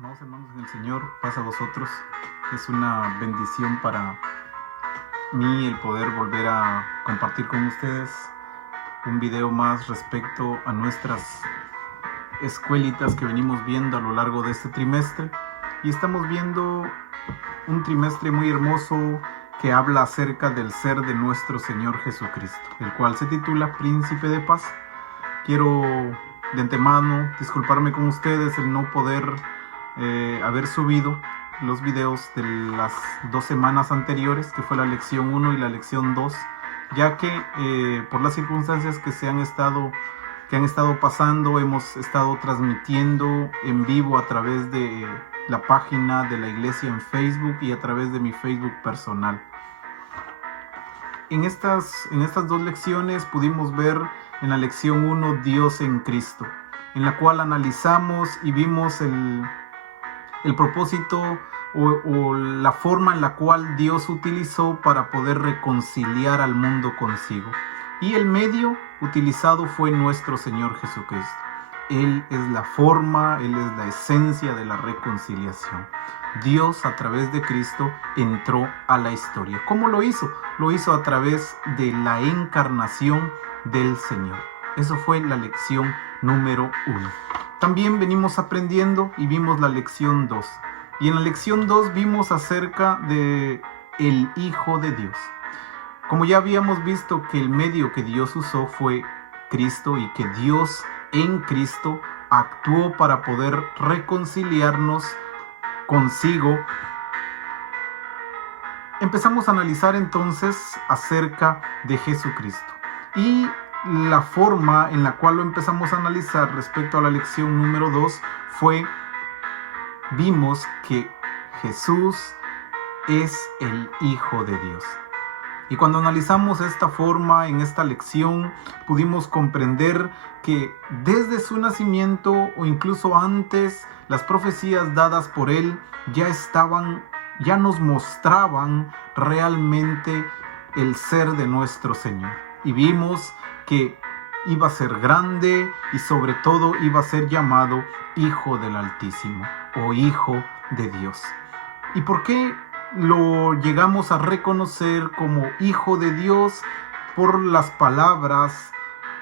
Amados hermanos en el Señor, paz a vosotros. Es una bendición para mí el poder volver a compartir con ustedes un video más respecto a nuestras escuelitas que venimos viendo a lo largo de este trimestre. Y estamos viendo un trimestre muy hermoso que habla acerca del ser de nuestro Señor Jesucristo, el cual se titula Príncipe de Paz. Quiero de antemano disculparme con ustedes el no poder haber subido los videos de las 2 semanas anteriores, que fue la lección 1 y la lección 2, ya que por las circunstancias que han estado pasando, hemos estado transmitiendo en vivo a través de la página de la iglesia en Facebook y a través de mi Facebook personal. En estas 2 lecciones pudimos ver en la lección 1 Dios en Cristo, en la cual analizamos y vimos el propósito o la forma en la cual Dios utilizó para poder reconciliar al mundo consigo. Y el medio utilizado fue nuestro Señor Jesucristo. Él es la forma, Él es la esencia de la reconciliación. Dios a través de Cristo entró a la historia. ¿Cómo lo hizo? Lo hizo a través de la encarnación del Señor. Eso fue la lección número 1. También venimos aprendiendo y vimos la lección 2. Y en la lección 2 vimos acerca de el Hijo de Dios. Como ya habíamos visto que el medio que Dios usó fue Cristo y que Dios en Cristo actuó para poder reconciliarnos consigo, empezamos a analizar entonces acerca de Jesucristo. Y la forma en la cual lo empezamos a analizar respecto a la lección número 2 vimos que Jesús es el Hijo de Dios. Y cuando analizamos esta forma en esta lección, pudimos comprender que desde su nacimiento o incluso antes, las profecías dadas por él ya nos mostraban realmente el ser de nuestro Señor. Y vimos que iba a ser grande y sobre todo iba a ser llamado Hijo del Altísimo o Hijo de Dios. ¿Y por qué lo llegamos a reconocer como Hijo de Dios? Por las palabras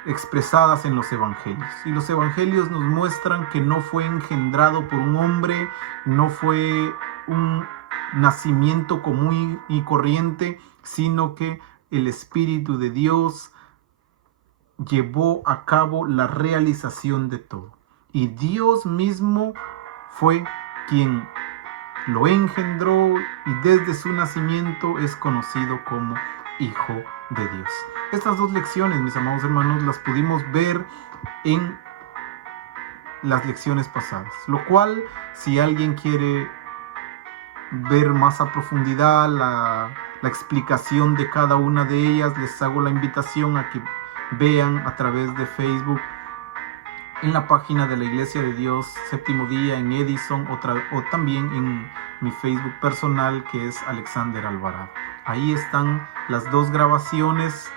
expresadas en los evangelios. Y los evangelios nos muestran que no fue engendrado por un hombre, no fue un nacimiento común y corriente, sino que el Espíritu de Dios llevó a cabo la realización de todo. Y Dios mismo fue quien lo engendró y desde su nacimiento es conocido como Hijo de Dios. Estas 2 lecciones, mis amados hermanos, las pudimos ver en las lecciones pasadas, lo cual, si alguien quiere ver más a profundidad la explicación de cada una de ellas, les hago la invitación a que vean a través de Facebook en la página de la Iglesia de Dios Séptimo Día en Edison o también en mi Facebook personal, que es Alexander Alvarado. Ahí están las 2 grabaciones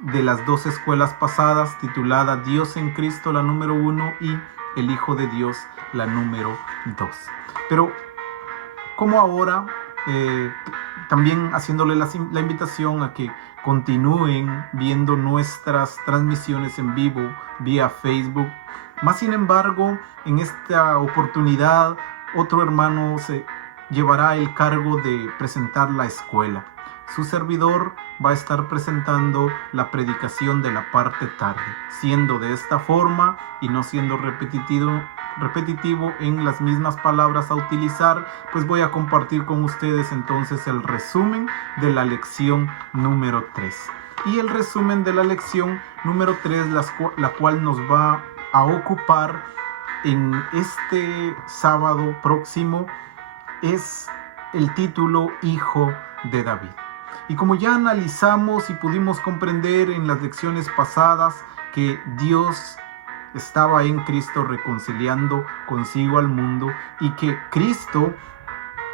de las 2 escuelas pasadas, titulada Dios en Cristo, la número 1, y el Hijo de Dios, la número 2. Pero como ahora, también haciéndole la invitación a que continúen viendo nuestras transmisiones en vivo vía Facebook. Más sin embargo, en esta oportunidad, otro hermano se llevará el cargo de presentar la escuela. Su servidor va a estar presentando la predicación de la parte tarde, siendo de esta forma y no siendo repetitivo en las mismas palabras a utilizar, pues voy a compartir con ustedes entonces el resumen de la lección número 3. Y el resumen de la lección número 3, la cual nos va a ocupar en este sábado próximo, es el título Hijo de David. Y como ya analizamos y pudimos comprender en las lecciones pasadas que Dios estaba en Cristo reconciliando consigo al mundo y que Cristo,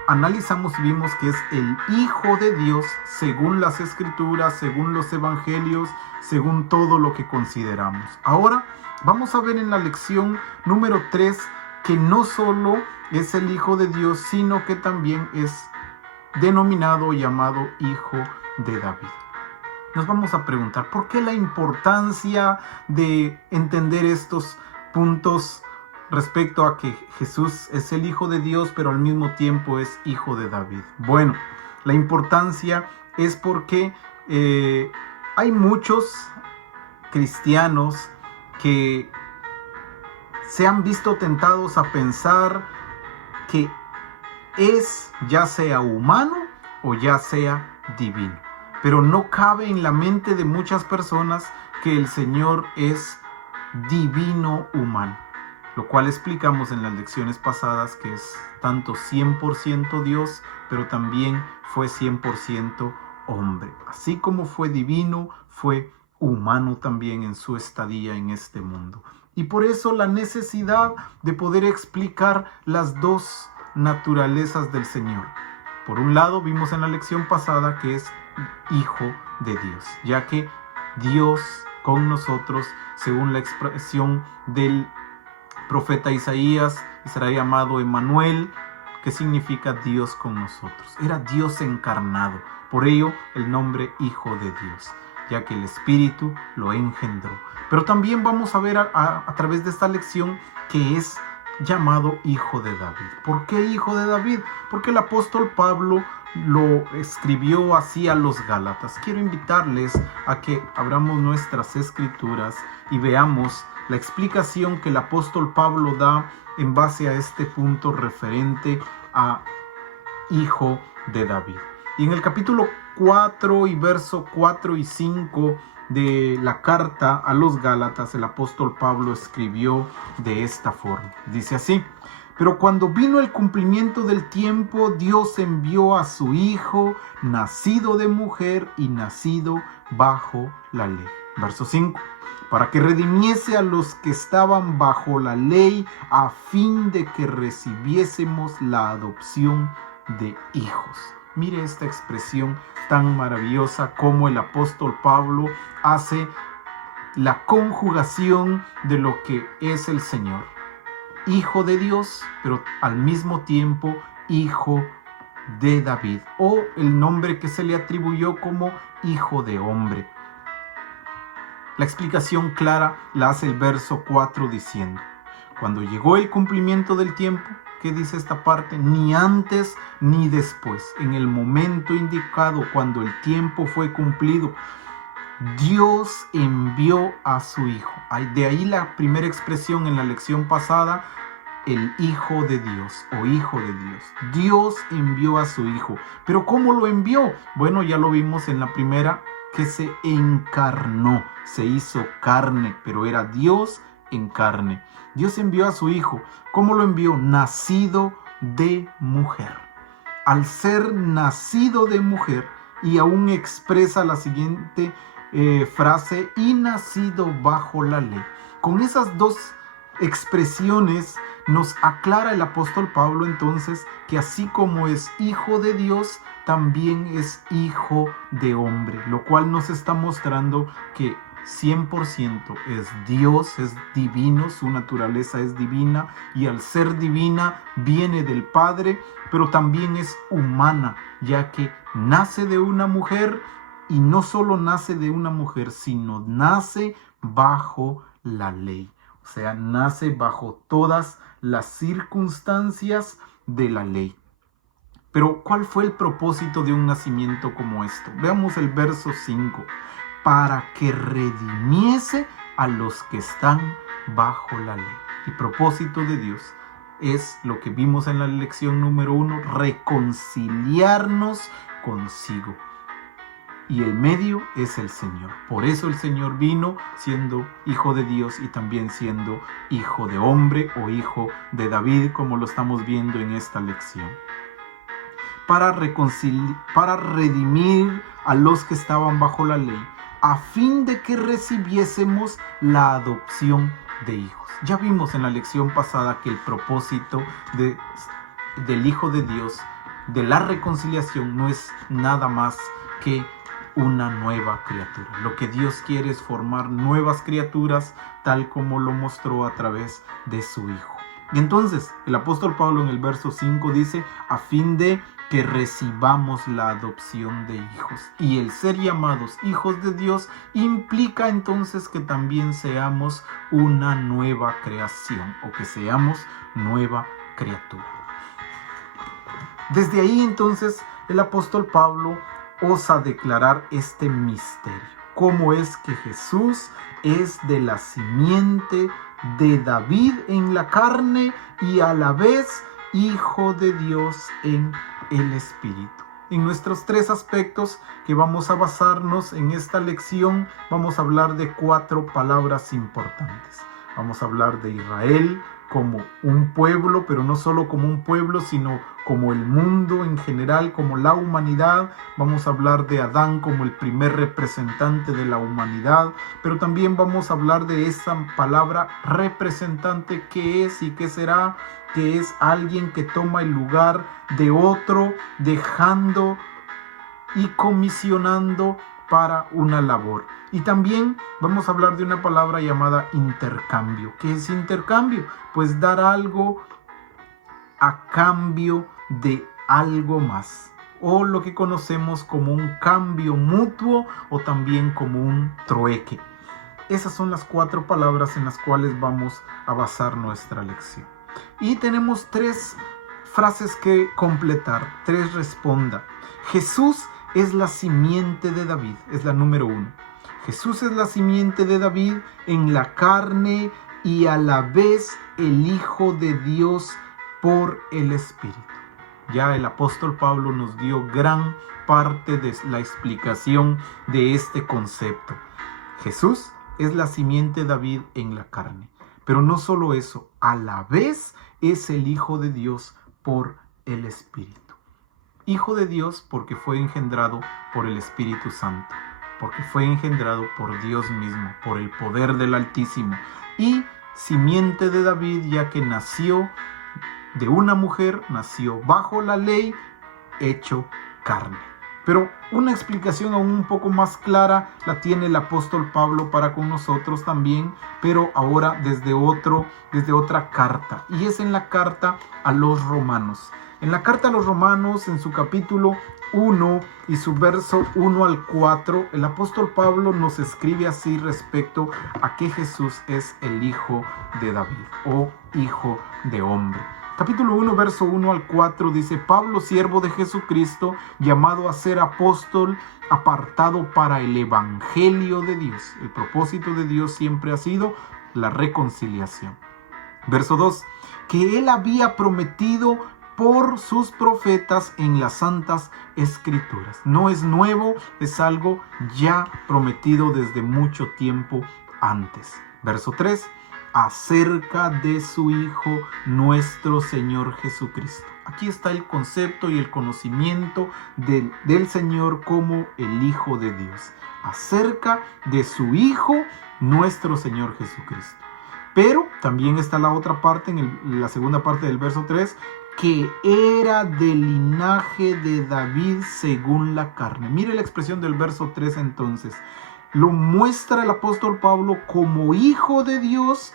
analizamos y vimos que es el Hijo de Dios según las Escrituras, según los Evangelios, según todo lo que consideramos. Ahora vamos a ver en la lección número 3 que no solo es el Hijo de Dios, sino que también es denominado o llamado Hijo de David. Nos vamos a preguntar, ¿por qué la importancia de entender estos puntos respecto a que Jesús es el Hijo de Dios, pero al mismo tiempo es Hijo de David? Bueno, la importancia es porque hay muchos cristianos que se han visto tentados a pensar que es ya sea humano o ya sea divino. Pero no cabe en la mente de muchas personas que el Señor es divino humano, lo cual explicamos en las lecciones pasadas, que es tanto 100% Dios, pero también fue 100% hombre. Así como fue divino, fue humano también en su estadía en este mundo. Y por eso la necesidad de poder explicar las dos naturalezas del Señor. Por un lado, vimos en la lección pasada que es Hijo de Dios, ya que Dios con nosotros, según la expresión del profeta Isaías, será llamado Emmanuel, que significa Dios con nosotros. Era Dios encarnado, por ello el nombre Hijo de Dios, ya que el Espíritu lo engendró. Pero también vamos a ver a través de esta lección que es llamado Hijo de David. ¿Por qué Hijo de David? Porque el apóstol Pablo lo escribió así a los Gálatas. Quiero invitarles a que abramos nuestras escrituras y veamos la explicación que el apóstol Pablo da en base a este punto referente a Hijo de David. Y en el capítulo 4 y verso 4 y 5 de la carta a los Gálatas, el apóstol Pablo escribió de esta forma. Dice así: pero cuando vino el cumplimiento del tiempo, Dios envió a su Hijo, nacido de mujer y nacido bajo la ley. Verso 5. Para que redimiese a los que estaban bajo la ley, a fin de que recibiésemos la adopción de hijos. Mire esta expresión tan maravillosa como el apóstol Pablo hace la conjugación de lo que es el Señor. Hijo de Dios, pero al mismo tiempo Hijo de David, o el nombre que se le atribuyó como Hijo de Hombre. La explicación clara la hace el verso 4 diciendo: cuando llegó el cumplimiento del tiempo, ¿qué dice esta parte? Ni antes ni después, en el momento indicado, cuando el tiempo fue cumplido, Dios envió a su Hijo. De ahí la primera expresión en la lección pasada, el Hijo de Dios o Hijo de Dios. Dios envió a su Hijo. ¿Pero cómo lo envió? Bueno, ya lo vimos en la primera, que se encarnó, se hizo carne, pero era Dios en carne. Dios envió a su Hijo. ¿Cómo lo envió? Nacido de mujer. Al ser nacido de mujer, y aún expresa la siguiente frase: y nacido bajo la ley. Con esas dos expresiones nos aclara el apóstol Pablo entonces que así como es Hijo de Dios, también es Hijo de hombre, lo cual nos está mostrando que 100% es Dios, es divino, su naturaleza es divina, y al ser divina viene del Padre, pero también es humana, ya que nace de una mujer, y no solo nace de una mujer, sino nace bajo la ley. O sea, nace bajo todas las circunstancias de la ley. Pero, ¿cuál fue el propósito de un nacimiento como esto? Veamos el verso 5. Para que redimiese a los que están bajo la ley. El propósito de Dios es lo que vimos en la lección número 1, reconciliarnos consigo. Y el medio es el Señor. Por eso el Señor vino siendo Hijo de Dios y también siendo Hijo de hombre o Hijo de David, como lo estamos viendo en esta lección. Para redimir a los que estaban bajo la ley, a fin de que recibiésemos la adopción de hijos. Ya vimos en la lección pasada que el propósito del Hijo de Dios, de la reconciliación, no es nada más que una nueva criatura. Lo que Dios quiere es formar nuevas criaturas, tal como lo mostró a través de su Hijo. Y entonces el apóstol Pablo en el verso 5 dice, a fin de que recibamos la adopción de hijos. Y el ser llamados hijos de Dios implica entonces que también seamos una nueva creación o que seamos nueva criatura. Desde ahí entonces el apóstol Pablo osa declarar este misterio. ¿Cómo es que Jesús es de la simiente de David en la carne y a la vez Hijo de Dios en el Espíritu? En nuestros tres aspectos que vamos a basarnos en esta lección, vamos a hablar de 4 palabras importantes. Vamos a hablar de Israel como un pueblo, pero no solo como un pueblo, sino como el mundo en general, como la humanidad. Vamos a hablar de Adán como el primer representante de la humanidad, pero también vamos a hablar de esa palabra representante, que es y qué será, que es alguien que toma el lugar de otro, dejando y comisionando para una labor. Y también vamos a hablar de una palabra llamada intercambio. ¿Qué es intercambio? Pues dar algo a cambio de algo más, o lo que conocemos como un cambio mutuo o también como un trueque. Esas son las 4 palabras en las cuales vamos a basar nuestra lección. Y tenemos 3 frases que completar. 3 responda. Jesús es la simiente de David, es la número 1. Jesús es la simiente de David en la carne y a la vez el Hijo de Dios por el Espíritu. Ya el apóstol Pablo nos dio gran parte de la explicación de este concepto. Jesús es la simiente de David en la carne, pero no solo eso, a la vez es el Hijo de Dios por el Espíritu. Hijo de Dios porque fue engendrado por el Espíritu Santo, porque fue engendrado por Dios mismo, por el poder del Altísimo, y simiente de David ya que nació de una mujer, nació bajo la ley, hecho carne. Pero una explicación aún un poco más clara la tiene el apóstol Pablo para con nosotros también, pero ahora desde otra carta, y es en la carta a los romanos. En la carta a los romanos, en su capítulo 1 y su verso 1 al 4, el apóstol Pablo nos escribe así respecto a que Jesús es el Hijo de David o Hijo de hombre. Capítulo 1, verso 1 al 4 dice: Pablo, siervo de Jesucristo, llamado a ser apóstol, apartado para el evangelio de Dios. El propósito de Dios siempre ha sido la reconciliación. Verso 2, que él había prometido por sus profetas en las santas escrituras. No es nuevo, es algo ya prometido desde mucho tiempo antes. Verso 3, acerca de su Hijo, nuestro Señor Jesucristo. Aquí está el concepto y el conocimiento del Señor como el Hijo de Dios. Acerca de su Hijo, nuestro Señor Jesucristo. Pero también está la otra parte, en la segunda parte del verso 3, que era del linaje de David según la carne. Mire la expresión del verso 3 entonces. Lo muestra el apóstol Pablo como Hijo de Dios,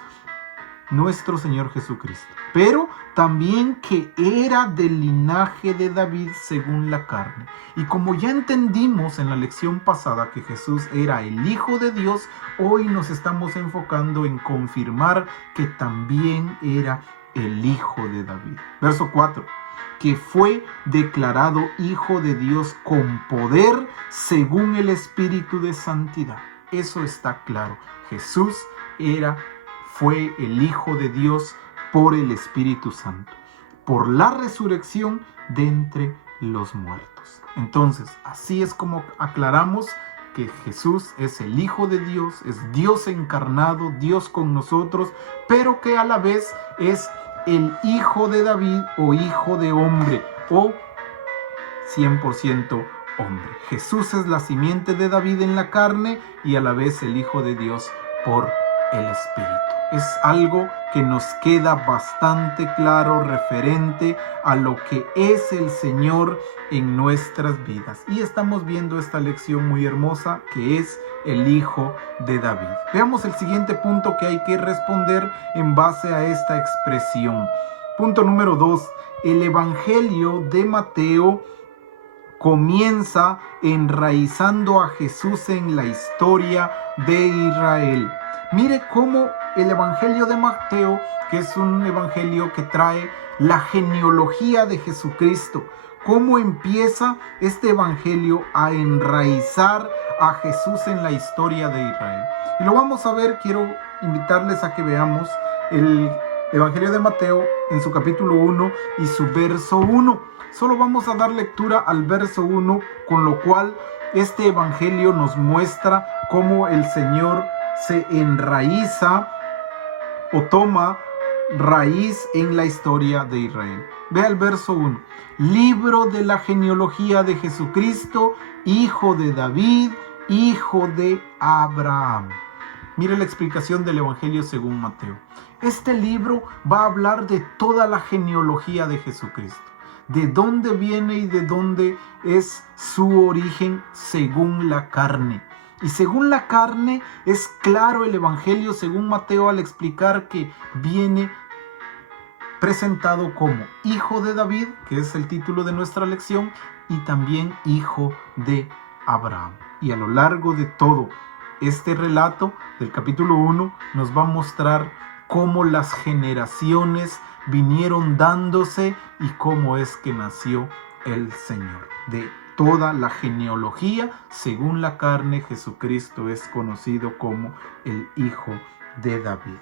nuestro Señor Jesucristo. Pero también que era del linaje de David según la carne. Y como ya entendimos en la lección pasada que Jesús era el Hijo de Dios, hoy nos estamos enfocando en confirmar que también era el Hijo de David. Verso 4. Que fue declarado Hijo de Dios con poder según el Espíritu de Santidad. Eso está claro. Jesús fue el Hijo de Dios por el Espíritu Santo, por la resurrección de entre los muertos. Entonces, así es como aclaramos que Jesús es el Hijo de Dios, es Dios encarnado, Dios con nosotros, pero que a la vez es el Hijo de David o Hijo de hombre o 100% hombre. Jesús es la simiente de David en la carne y a la vez el Hijo de Dios por el Espíritu. es algo que nos queda bastante claro referente a lo que es el Señor en nuestras vidas. Y estamos viendo esta lección muy hermosa que es el Hijo de David. Veamos el siguiente punto que hay que responder en base a esta expresión. Punto número 2. El Evangelio de Mateo comienza enraizando a Jesús en la historia de Israel. Mire cómo el Evangelio de Mateo, que es un evangelio que trae la genealogía de Jesucristo, cómo empieza este evangelio a enraizar a Jesús en la historia de Israel. Y lo vamos a ver, quiero invitarles a que veamos el Evangelio de Mateo en su capítulo 1 y su verso 1. Solo vamos a dar lectura al verso 1, con lo cual este evangelio nos muestra cómo el Señor se enraiza o toma raíz en la historia de Israel. Vea el verso 1. Libro de la genealogía de Jesucristo, hijo de David, hijo de Abraham. Mire la explicación del Evangelio según Mateo. Este libro va a hablar de toda la genealogía de Jesucristo. De dónde viene y de dónde es su origen según la carne. Y según la carne es claro el Evangelio según Mateo al explicar que viene presentado como hijo de David, que es el título de nuestra lección, y también hijo de Abraham. Y a lo largo de todo este relato del capítulo 1 nos va a mostrar cómo las generaciones vinieron dándose y cómo es que nació el Señor. De toda la genealogía, según la carne, Jesucristo es conocido como el Hijo de David.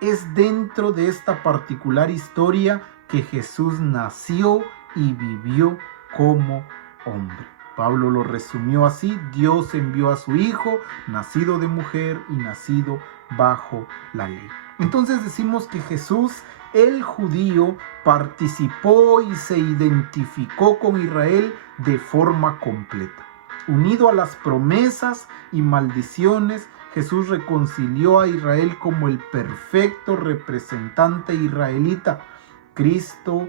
Es dentro de esta particular historia que Jesús nació y vivió como hombre. Pablo lo resumió así: Dios envió a su Hijo, nacido de mujer y nacido bajo la ley. Entonces decimos que Jesús, el judío, participó y se identificó con Israel de forma completa. Unido a las promesas y maldiciones, Jesús reconcilió a Israel como el perfecto representante israelita. Cristo,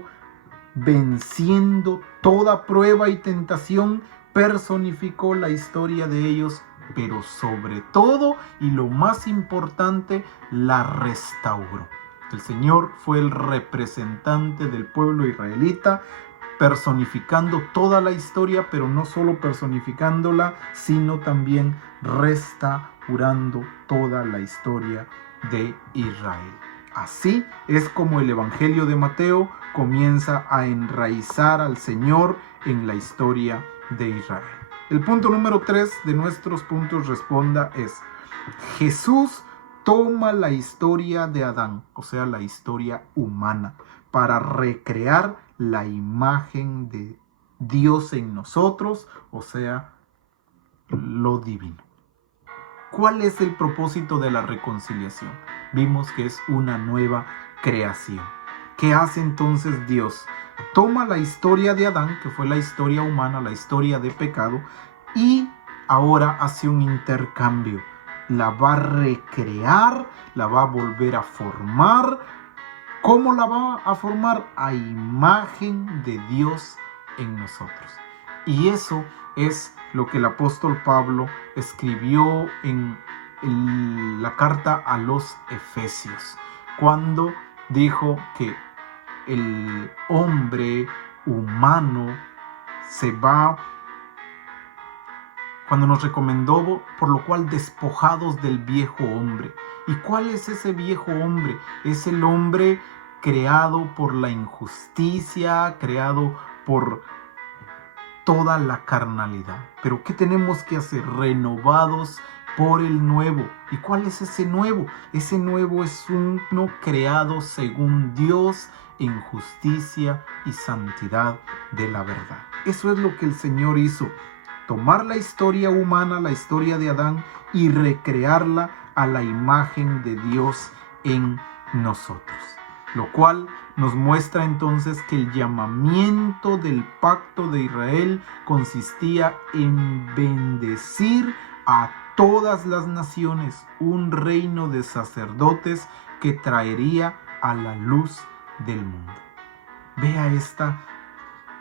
venciendo toda prueba y tentación, personificó la historia de ellos, pero sobre todo, y lo más importante, la restauró. El Señor fue el representante del pueblo israelita, personificando toda la historia, pero no solo personificándola, sino también restaurando toda la historia de Israel. Así es como el Evangelio de Mateo comienza a enraizar al Señor en la historia de Israel. El punto número 3 de nuestros puntos responda es: Jesús toma la historia de Adán, o sea, la historia humana, para recrear la imagen de Dios en nosotros, o sea, lo divino. ¿Cuál es el propósito de la reconciliación? Vimos que es una nueva creación. ¿Qué hace entonces Dios? Toma la historia de Adán, que fue la historia humana, la historia de pecado, y ahora hace un intercambio. La va a recrear, la va a volver a formar. ¿Cómo la va a formar? A imagen de Dios en nosotros. Y eso es lo que el apóstol Pablo escribió en la carta a los Efesios, cuando dijo que el hombre humano se va, cuando nos recomendó, por lo cual despojados del viejo hombre. ¿Y cuál es ese viejo hombre? Es el hombre creado por la injusticia, creado por toda la carnalidad. Pero ¿qué tenemos que hacer? Renovados por el nuevo. ¿Y cuál es ese nuevo? Ese nuevo es uno creado según Dios en justicia y santidad de la verdad. Eso es lo que el Señor hizo. Tomar la historia humana, la historia de Adán, y recrearla a la imagen de Dios en nosotros. Lo cual nos muestra entonces que el llamamiento del pacto de Israel consistía en bendecir a todas las naciones, un reino de sacerdotes que traería a la luz del mundo. Vea esta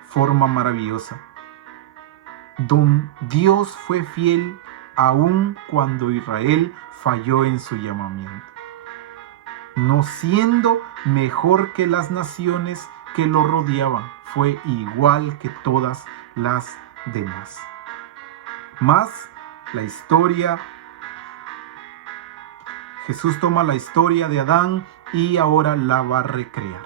forma maravillosa. Dios fue fiel aun cuando Israel falló en su llamamiento, no siendo mejor que las naciones que lo rodeaban, fue igual que todas las demás. Mas la historia, Jesús toma la historia de Adán y ahora la va a recrear.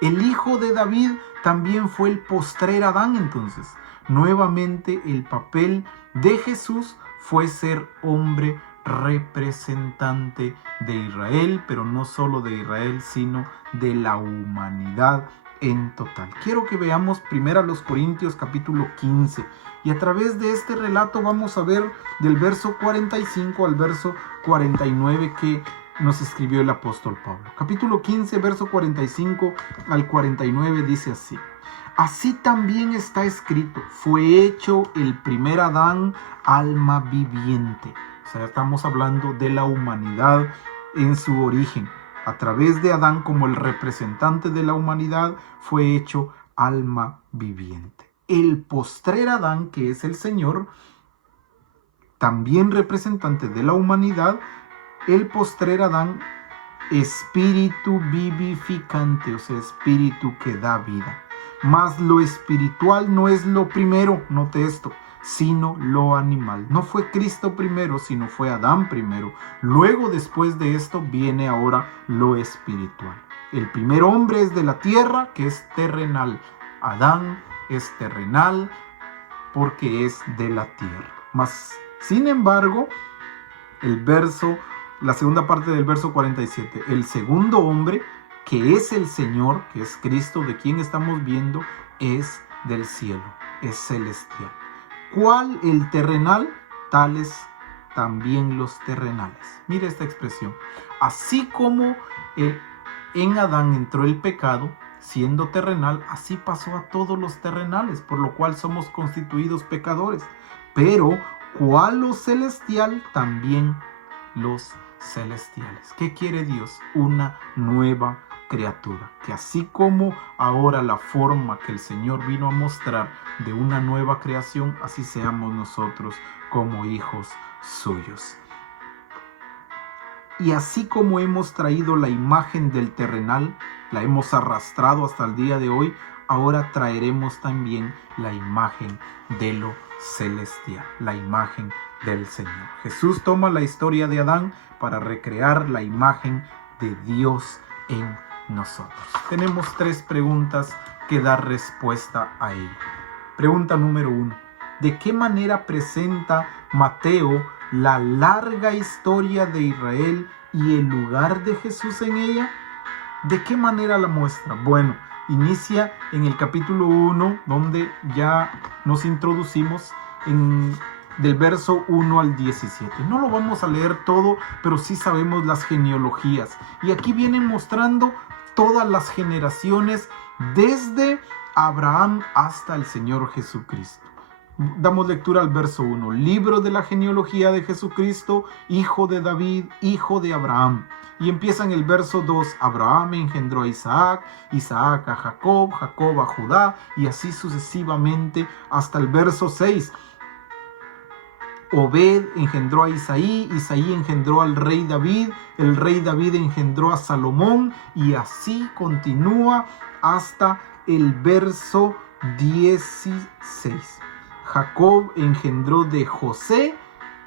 El hijo de David también fue el postrer Adán. Entonces, nuevamente el papel de Jesús fue ser hombre representante de Israel, pero no solo de Israel, sino de la humanidad en total. Quiero que veamos 1 Corintios capítulo 15, y a través de este relato vamos a ver del verso 45 al verso 49 que nos escribió el apóstol Pablo. Capítulo 15, verso 45 al 49 dice así: así también está escrito, fue hecho el primer Adán alma viviente. O sea, estamos hablando de la humanidad en su origen. A través de Adán, como el representante de la humanidad, fue hecho alma viviente. El postrer Adán, que es el Señor, también representante de la humanidad, el postrer Adán, espíritu vivificante, o sea, espíritu que da vida. Mas lo espiritual no es lo primero, note esto, sino lo animal. No fue Cristo primero, sino fue Adán primero. Luego, después de esto, viene ahora lo espiritual. El primer hombre es de la tierra, que es terrenal. Adán es terrenal porque es de la tierra. Mas, sin embargo, la segunda parte del verso 47, el segundo hombre, que es el Señor, que es Cristo, de quien estamos viendo, es del cielo, es celestial. ¿Cuál el terrenal? Tales también los terrenales. Mira esta expresión. Así como en Adán entró el pecado, siendo terrenal, así pasó a todos los terrenales, por lo cual somos constituidos pecadores. Pero, ¿cuál lo celestial? También los celestiales. ¿Qué quiere Dios? Una nueva criatura, que así como ahora la forma que el Señor vino a mostrar de una nueva creación, así seamos nosotros como hijos suyos. Y así como hemos traído la imagen del terrenal, la hemos arrastrado hasta el día de hoy, ahora traeremos también la imagen de lo celestial, la imagen del Señor. Jesús toma la historia de Adán para recrear la imagen de Dios en nosotros. Tenemos 3 preguntas que dar respuesta a ello. Pregunta número 1. ¿De qué manera presenta Mateo la larga historia de Israel y el lugar de Jesús en ella? ¿De qué manera la muestra? Bueno, inicia en el capítulo 1, donde ya nos introducimos del verso 1 al 17. No lo vamos a leer todo, pero sí sabemos las genealogías. Y aquí vienen mostrando todas las generaciones desde Abraham hasta el Señor Jesucristo. Damos lectura al verso 1. Libro de la genealogía de Jesucristo, hijo de David, hijo de Abraham. Y empieza en el verso 2. Abraham engendró a Isaac, Isaac a Jacob, Jacob a Judá, y así sucesivamente hasta el verso 6. Obed engendró a Isaí, Isaí engendró al rey David, el rey David engendró a Salomón, y así continúa hasta el verso 16. Jacob engendró de José,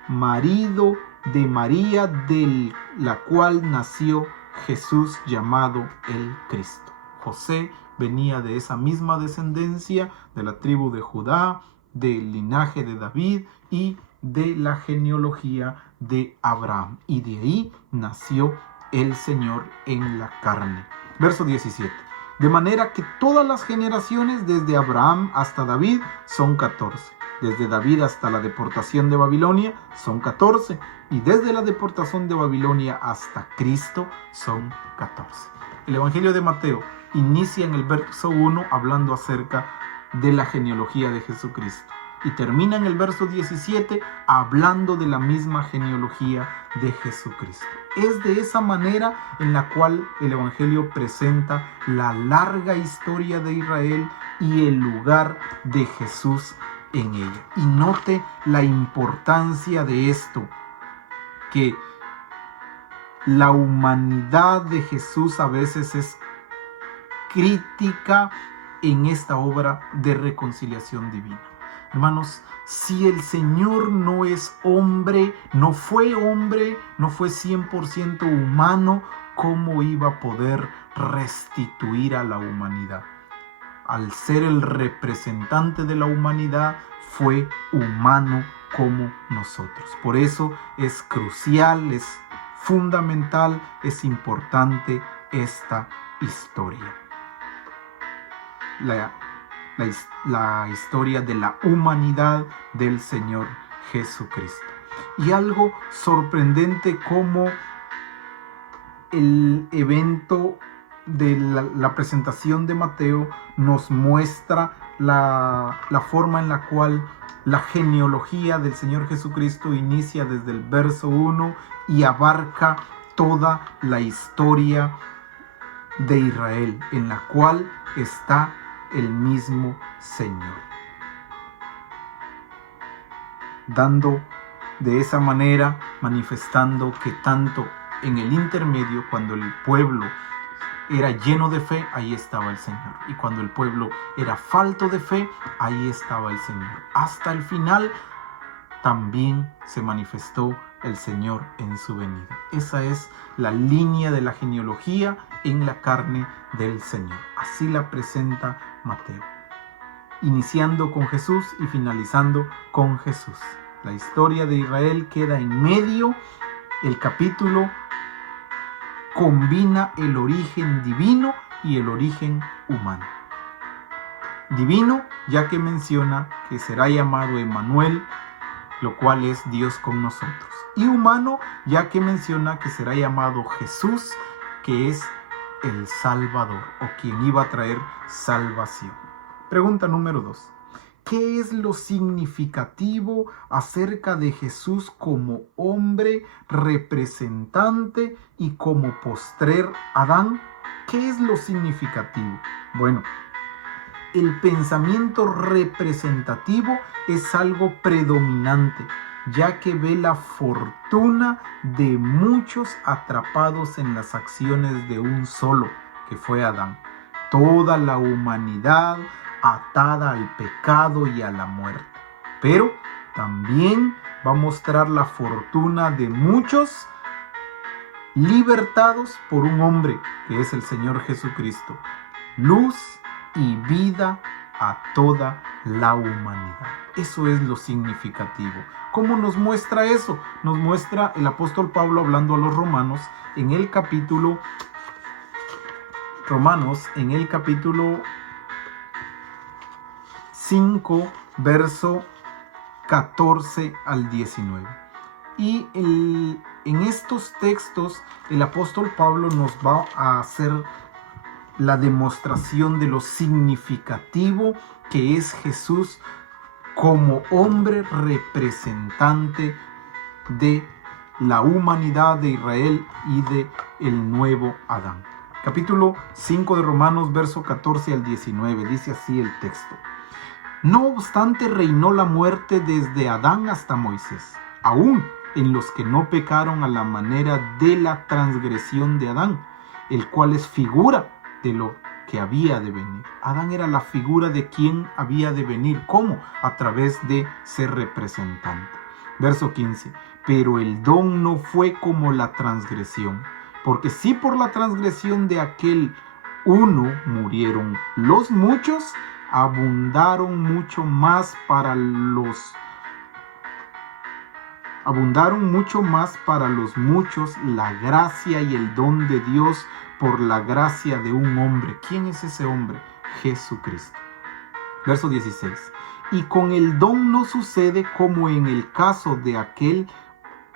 marido de María, de la cual nació Jesús llamado el Cristo. José venía de esa misma descendencia, de la tribu de Judá, del linaje de David y de la genealogía de Abraham. Y de ahí nació el Señor en la carne. Verso 17. De manera que todas las generaciones desde Abraham hasta David son 14. Desde David hasta la deportación de Babilonia son 14. Y desde la deportación de Babilonia hasta Cristo son 14. El Evangelio de Mateo inicia en el verso 1 hablando acerca de la genealogía de Jesucristo. Y termina en el verso 17 hablando de la misma genealogía de Jesucristo. Es de esa manera en la cual el Evangelio presenta la larga historia de Israel y el lugar de Jesús en ella. Y note la importancia de esto, que la humanidad de Jesús a veces es crítica en esta obra de reconciliación divina. Hermanos, si el Señor no es hombre, no fue 100% humano, ¿cómo iba a poder restituir a la humanidad? Al ser el representante de la humanidad, fue humano como nosotros. Por eso es crucial, es fundamental, es importante esta historia. La historia de la humanidad del Señor Jesucristo. Y algo sorprendente como el evento de la presentación de Mateo nos muestra la forma en la cual la genealogía del Señor Jesucristo inicia desde el verso 1 y abarca toda la historia de Israel, en la cual está el mismo Señor, dando de esa manera, manifestando que tanto en el intermedio, cuando el pueblo era lleno de fe, ahí estaba el Señor, y cuando el pueblo era falto de fe, ahí estaba el Señor. Hasta el final también se manifestó el Señor en su venida. Esa es la línea de la genealogía en la carne del Señor. Así la presenta Mateo, iniciando con Jesús y finalizando con Jesús. La historia de Israel queda en medio. El capítulo combina el origen divino y el origen humano. Divino, ya que menciona que será llamado Emmanuel, lo cual es Dios con nosotros. Y humano, ya que menciona que será llamado Jesús, que es el Salvador, o quien iba a traer salvación. Pregunta número 2. ¿Qué es lo significativo acerca de Jesús como hombre, representante y como postrer Adán? ¿Qué es lo significativo? Bueno, el pensamiento representativo es algo predominante, ya que ve la fortuna de muchos atrapados en las acciones de un solo, que fue Adán. Toda la humanidad atada al pecado y a la muerte. Pero también va a mostrar la fortuna de muchos libertados por un hombre, que es el Señor Jesucristo. Luz y vida a toda la humanidad. Eso es lo significativo. ¿Cómo nos muestra eso? Nos muestra el apóstol Pablo hablando a los romanos en el capítulo 5, verso 14 al 19. Y en estos textos el apóstol Pablo nos va a hacer la demostración de lo significativo que es Jesús como hombre representante de la humanidad de Israel y de el nuevo Adán. Capítulo 5 de Romanos, verso 14 al 19, dice así el texto. No obstante, reinó la muerte desde Adán hasta Moisés, aún en los que no pecaron a la manera de la transgresión de Adán, el cual es figura de lo que había de venir. Adán era la figura de quien había de venir. ¿Cómo? A través de ser representante. Verso 15. Pero el don no fue como la transgresión, porque si por la transgresión de aquel uno murieron los muchos, abundaron mucho más para los muchos la gracia y el don de Dios por la gracia de un hombre. ¿Quién es ese hombre? Jesucristo. Verso 16. Y con el don no sucede como en el caso de aquel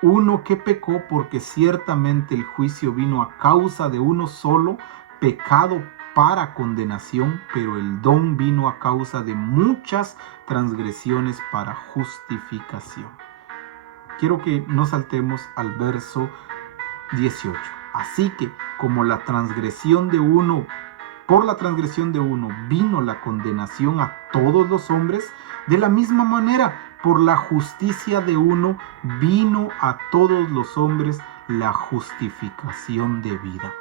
uno que pecó, porque ciertamente el juicio vino a causa de uno solo, pecado para condenación, pero el don vino a causa de muchas transgresiones para justificación. Quiero que no saltemos al verso 18. Así que como por la transgresión de uno vino la condenación a todos los hombres, de la misma manera, por la justicia de uno vino a todos los hombres la justificación de vida.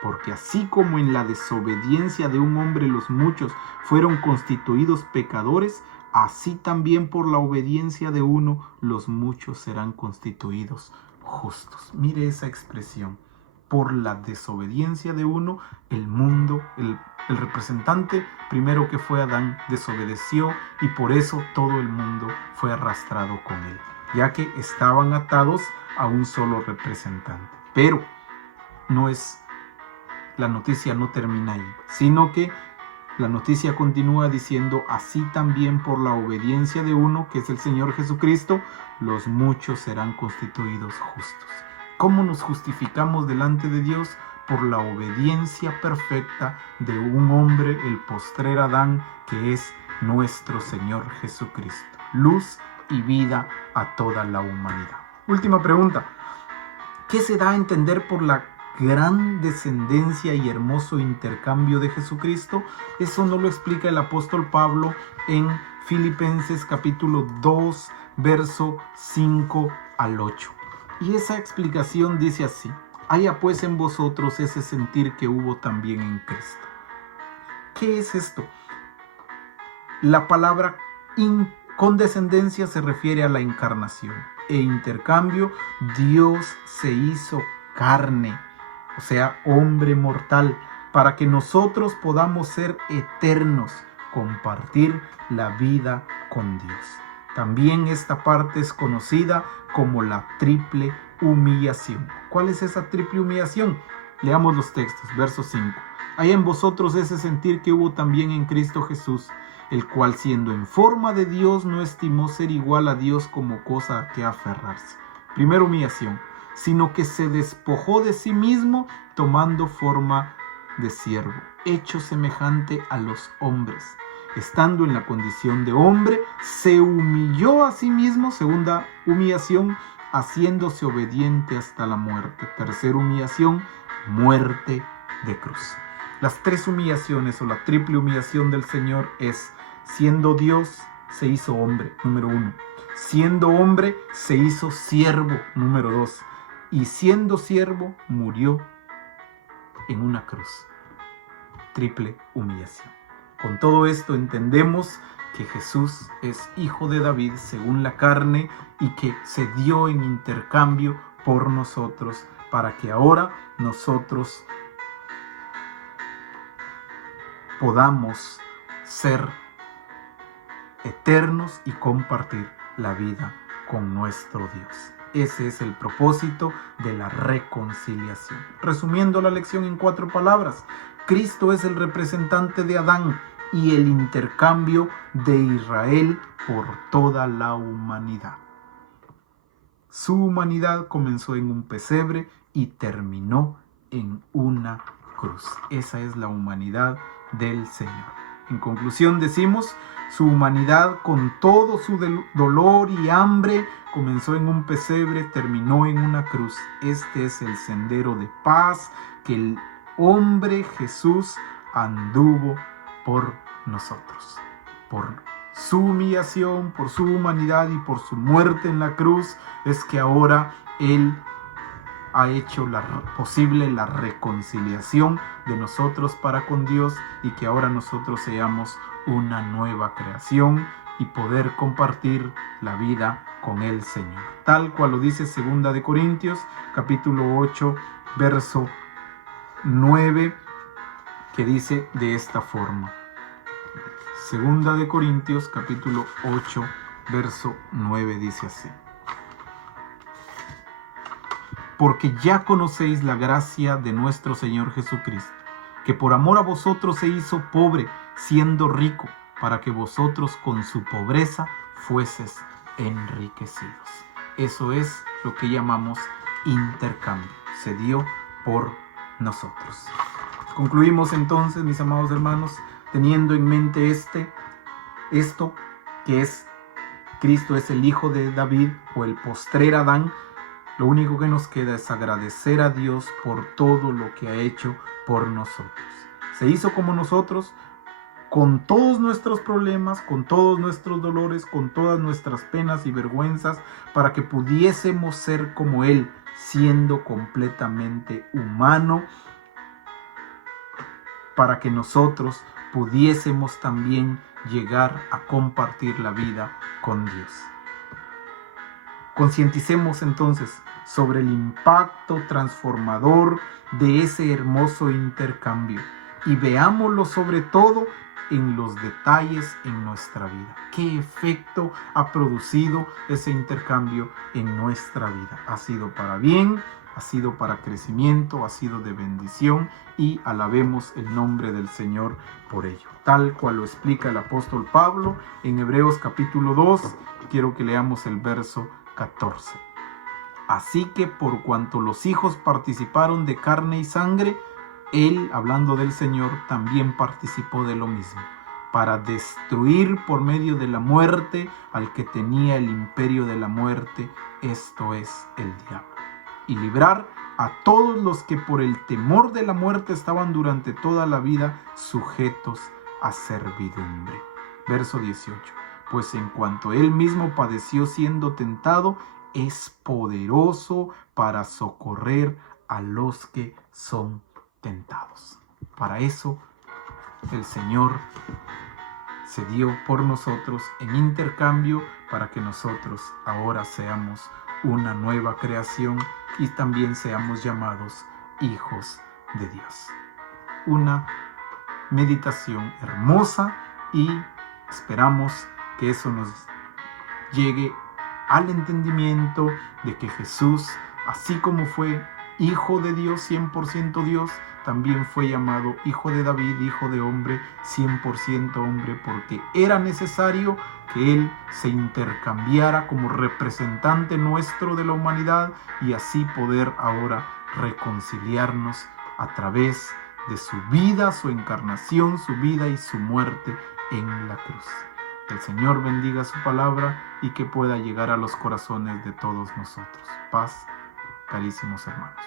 Porque así como en la desobediencia de un hombre los muchos fueron constituidos pecadores, así también por la obediencia de uno los muchos serán constituidos justos. Mire esa expresión. Por la desobediencia de uno, el mundo, el representante primero que fue Adán, desobedeció, y por eso todo el mundo fue arrastrado con él, ya que estaban atados a un solo representante. Pero la noticia no termina ahí, sino que la noticia continúa diciendo: así también por la obediencia de uno, que es el Señor Jesucristo, los muchos serán constituidos justos. ¿Cómo nos justificamos delante de Dios? Por la obediencia perfecta de un hombre, el postrer Adán, que es nuestro Señor Jesucristo. Luz y vida a toda la humanidad. Última pregunta. ¿Qué se da a entender por la gran descendencia y hermoso intercambio de Jesucristo? Eso nos lo explica el apóstol Pablo en Filipenses capítulo 2, verso 5 al 8. Y esa explicación dice así: haya pues en vosotros ese sentir que hubo también en Cristo. ¿Qué es esto? La palabra condescendencia se refiere a la encarnación, e intercambio, Dios se hizo carne, o sea, hombre mortal, para que nosotros podamos ser eternos, compartir la vida con Dios. También esta parte es conocida como la triple humillación. ¿Cuál es esa triple humillación? Leamos los textos, verso 5. Hay en vosotros ese sentir que hubo también en Cristo Jesús, el cual siendo en forma de Dios no estimó ser igual a Dios como cosa a que aferrarse. Primera humillación, sino que se despojó de sí mismo, tomando forma de siervo, hecho semejante a los hombres. Estando en la condición de hombre, se humilló a sí mismo. Segunda humillación, haciéndose obediente hasta la muerte. Tercera humillación, muerte de cruz. Las tres humillaciones o la triple humillación del Señor es: siendo Dios, se hizo hombre, número 1. Siendo hombre, se hizo siervo, número 2. Y siendo siervo, murió en una cruz. Triple humillación. Con todo esto entendemos que Jesús es hijo de David según la carne y que se dio en intercambio por nosotros, para que ahora nosotros podamos ser eternos y compartir la vida con nuestro Dios. Ese es el propósito de la reconciliación. Resumiendo la lección en 4 palabras, Cristo es el representante de Adán y el intercambio de Israel por toda la humanidad. Su humanidad comenzó en un pesebre y terminó en una cruz. Esa es la humanidad del Señor. En conclusión decimos: su humanidad, con todo su dolor y hambre, comenzó en un pesebre, terminó en una cruz. Este es el sendero de paz que el hombre Jesús anduvo por nosotros. Por su humillación, por su humanidad y por su muerte en la cruz, es que ahora Él ha hecho posible la reconciliación de nosotros para con Dios, y que ahora nosotros seamos una nueva creación y poder compartir la vida con el Señor. Tal cual lo dice 2 de Corintios, capítulo 8, verso 9, que dice de esta forma. 2 de Corintios, capítulo 8, verso 9, dice así: porque ya conocéis la gracia de nuestro Señor Jesucristo, que por amor a vosotros se hizo pobre, siendo rico, para que vosotros con su pobreza fueses enriquecidos. Eso es lo que llamamos intercambio. Se dio por nosotros. Concluimos entonces, mis amados hermanos, teniendo en mente esto que es Cristo es el Hijo de David o el postrer Adán. Lo único que nos queda es agradecer a Dios por todo lo que ha hecho por nosotros. Se hizo como nosotros, con todos nuestros problemas, con todos nuestros dolores, con todas nuestras penas y vergüenzas, para que pudiésemos ser como Él, siendo completamente humano, para que nosotros pudiésemos también llegar a compartir la vida con Dios. Concienticemos entonces sobre el impacto transformador de ese hermoso intercambio y veámoslo sobre todo en los detalles en nuestra vida. ¿Qué efecto ha producido ese intercambio en nuestra vida? ¿Ha sido para bien? ¿Ha sido para crecimiento? ¿Ha sido de bendición? Y alabemos el nombre del Señor por ello. Tal cual lo explica el apóstol Pablo en Hebreos capítulo 2. Quiero que leamos el verso 14. Así que por cuanto los hijos participaron de carne y sangre, Él, hablando del Señor, también participó de lo mismo, para destruir por medio de la muerte al que tenía el imperio de la muerte, esto es, el diablo, y librar a todos los que por el temor de la muerte estaban durante toda la vida sujetos a servidumbre. Verso 18. Pues en cuanto Él mismo padeció siendo tentado, es poderoso para socorrer a los que son tentados. Para eso el Señor se dio por nosotros en intercambio, para que nosotros ahora seamos una nueva creación y también seamos llamados hijos de Dios. Una meditación hermosa y esperamos que eso nos llegue al entendimiento de que Jesús, así como fue Hijo de Dios, 100% Dios, también fue llamado Hijo de David, Hijo de hombre, 100% hombre, porque era necesario que Él se intercambiara como representante nuestro de la humanidad y así poder ahora reconciliarnos a través de su vida, su encarnación, su vida y su muerte en la cruz. Que el Señor bendiga su palabra y que pueda llegar a los corazones de todos nosotros. Paz, carísimos hermanos.